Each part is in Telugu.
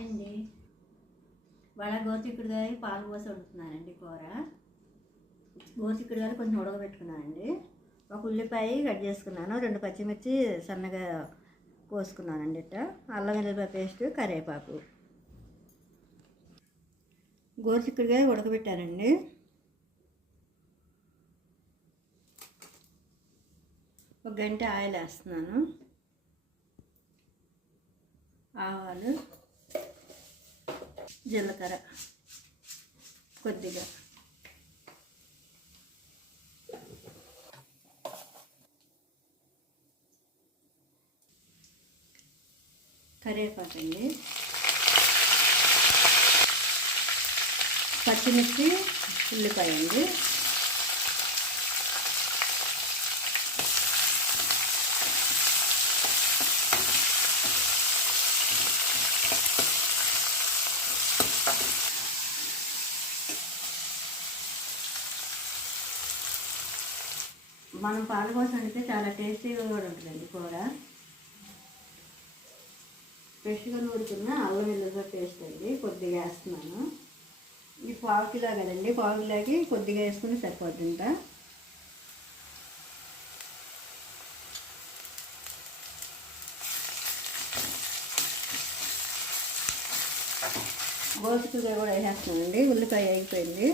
అండి. వాళ్ళ గోరుచిక్కుడుకాయ పాలు పోసి వండుతున్నానండి కూర. గోరుచిక్కుడుకాయలు కొంచెం ఉడకబెట్టుకున్నానండి ఒక ఉల్లిపాయ కట్ చేసుకున్నాను. రెండు పచ్చిమిర్చి సన్నగా కోసుకున్నానండి ఇట్ట. అల్లం వెల్లిపాయ పేస్ట్ కరివేపాకు. గోరుచిక్కుడుకాయ ఉడకబెట్టానండి ఒక గంట ఆయిల్ వేస్తున్నాను ఆవాలు జీలకర్ర కొద్దిగా. కరివేపాకు అండి. పచ్చిమిర్చి ఉల్లిపాయ అండి. మనం పాలు కోసం వండితే చాలా టేస్టీగా కూడా ఉంటుందండి కూర. ఫ్రెష్గా నూరుకున్న అల్లం వెల్లుల్లి పేస్ట్ అండి కొద్దిగా వేస్తున్నాను. ఇది పావు కిలో కదండి పావు కిలోకి కొద్దిగా వేసుకుని సరిపోతుంట గోసుకుగా కూడా వేసేస్తున్నానండి ఉల్లిపాయ అయిపోయింది.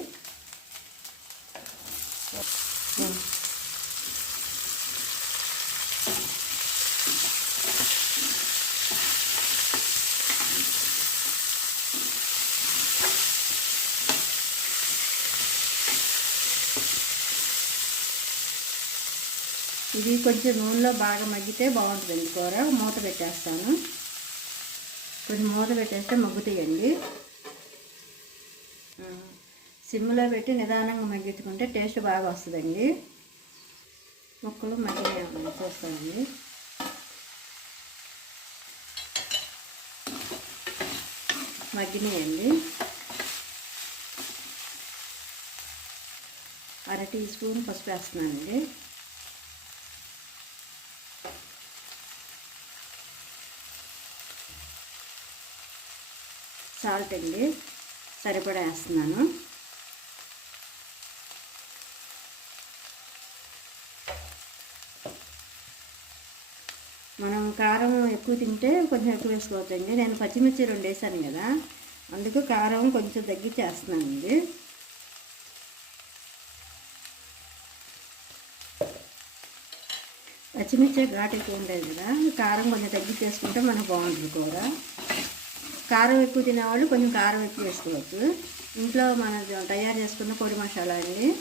ఇది కొంచెం నూనెలో బాగా మగ్గితే బాగుంటుందండి కూర. మూత పెట్టేస్తాను. కొంచెం మూత పెట్టేస్తే మగ్గుతాయండి. సిమ్లో పెట్టి నిదానంగా మగ్గించుకుంటే టేస్ట్ బాగా వస్తుందండి. ముక్కలు మగ్గినాయి చూస్తానండి. మగ్గినాయండి. అర టీ స్పూన్ పసుపు వేస్తున్నానండి. సాల్ట్ అండి. సరిపడా వేస్తున్నాను. మనం కారం ఎక్కువ తింటే కొంచెం ఎక్కువ వేసుకోవచ్చండి. నేను పచ్చిమిర్చి రెండు వేసాను కదా. అందుకు కారం కొంచెం తగ్గించేస్తున్నానండి. పచ్చిమిర్చి ఘాటు ఎక్కువ ఉంటుంది కదా. కారం కొంచెం తగ్గించేసుకుంటే మనకు బాగుంటుంది కూర. కారం ఎక్కువ తినేవాళ్ళు కొంచెం కారం ఎక్కువ వేసుకోవచ్చు. ఇంట్లో మనం తయారు చేసుకున్న పొడి మసాలా అండి.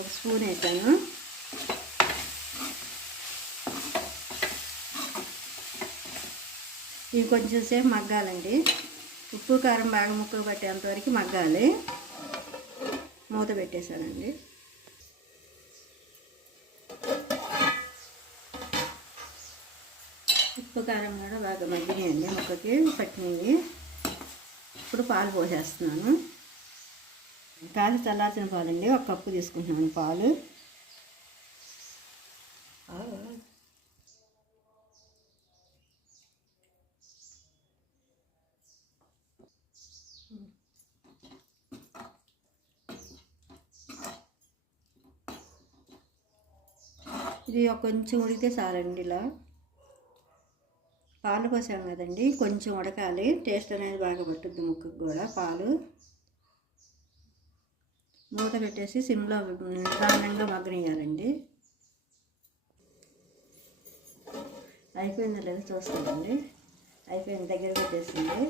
ఒక స్పూన్ వేసాను. ఇవి కొంచెం సేపు మగ్గాలండి. ఉప్పు కారం బాగా ముక్కలు పట్టేంత వరకు మగ్గాలి. మూత పెట్టేశానండి. ఉప్పు కారం కూడా బాగా మగ్గినాయండి ముక్కకి పట్టినవి. ఇప్పుడు పాలు పోసేస్తున్నాను. పాలు చల్లార్చిన పాలండి. ఒక కప్పు తీసుకుంటున్నాను పాలు. ఇది ఒక కొంచెం ఉడికితే చాలండి ఇలా. పాలు పోసాం కదండి కొంచెం ఉడకాలి. టేస్ట్ అనేది బాగా పట్టుద్ది ముక్కకు కూడా పాలు. మూత పెట్టేసి సిమ్లో నిదానంగా మగ్గనియాలండి అయిపోయిందో లేదో చూస్తామండి అయిపోయింది దగ్గర పెట్టేసింది.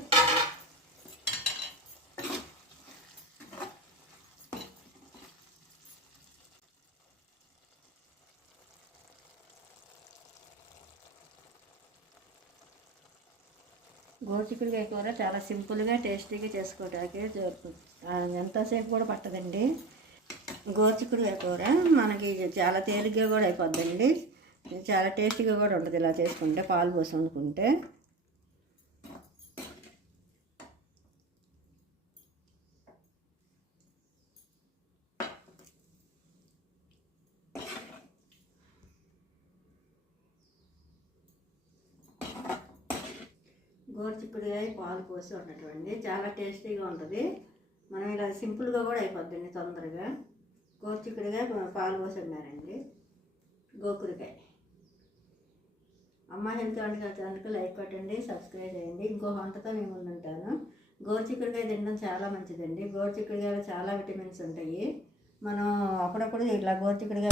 గోచిక్కుడుకాయ కూర చాలా సింపుల్గా టేస్టీగా చేసుకోవడానికి ఎంతసేపు కూడా పట్టదండి. గోచిక్కుడుకాయ కూర మనకి చాలా తేలిగ్గా కూడా అయిపోద్దండి. చాలా టేస్టీగా కూడా ఉంటుంది ఇలా చేసుకుంటే పాలు పోసి వండుకుంటే గోరుచిక్కుడుకాయ పాలు పోసి ఉన్నటువంటి చాలా టేస్టీగా ఉంటుంది. మనం ఇలా సింపుల్గా కూడా అయిపోద్దండి తొందరగా. గోరుచిక్కుడుకాయ పాలు పోసి ఉన్నారండి. గోకుడికాయ అమ్మ హెల్త్ వంటగా ఛానల్కి లైక్ కొట్టండి సబ్స్క్రైబ్ చేయండి. ఇంకో వంటతో మేము ముందుంటాను గోరుచిక్కుడుకాయ తినడం చాలా మంచిదండి. గోరుచిక్కుడుకాయలో చాలా విటమిన్స్ ఉంటాయి. మనం అప్పుడప్పుడు ఇట్లా గోరుచిక్కుడుకాయ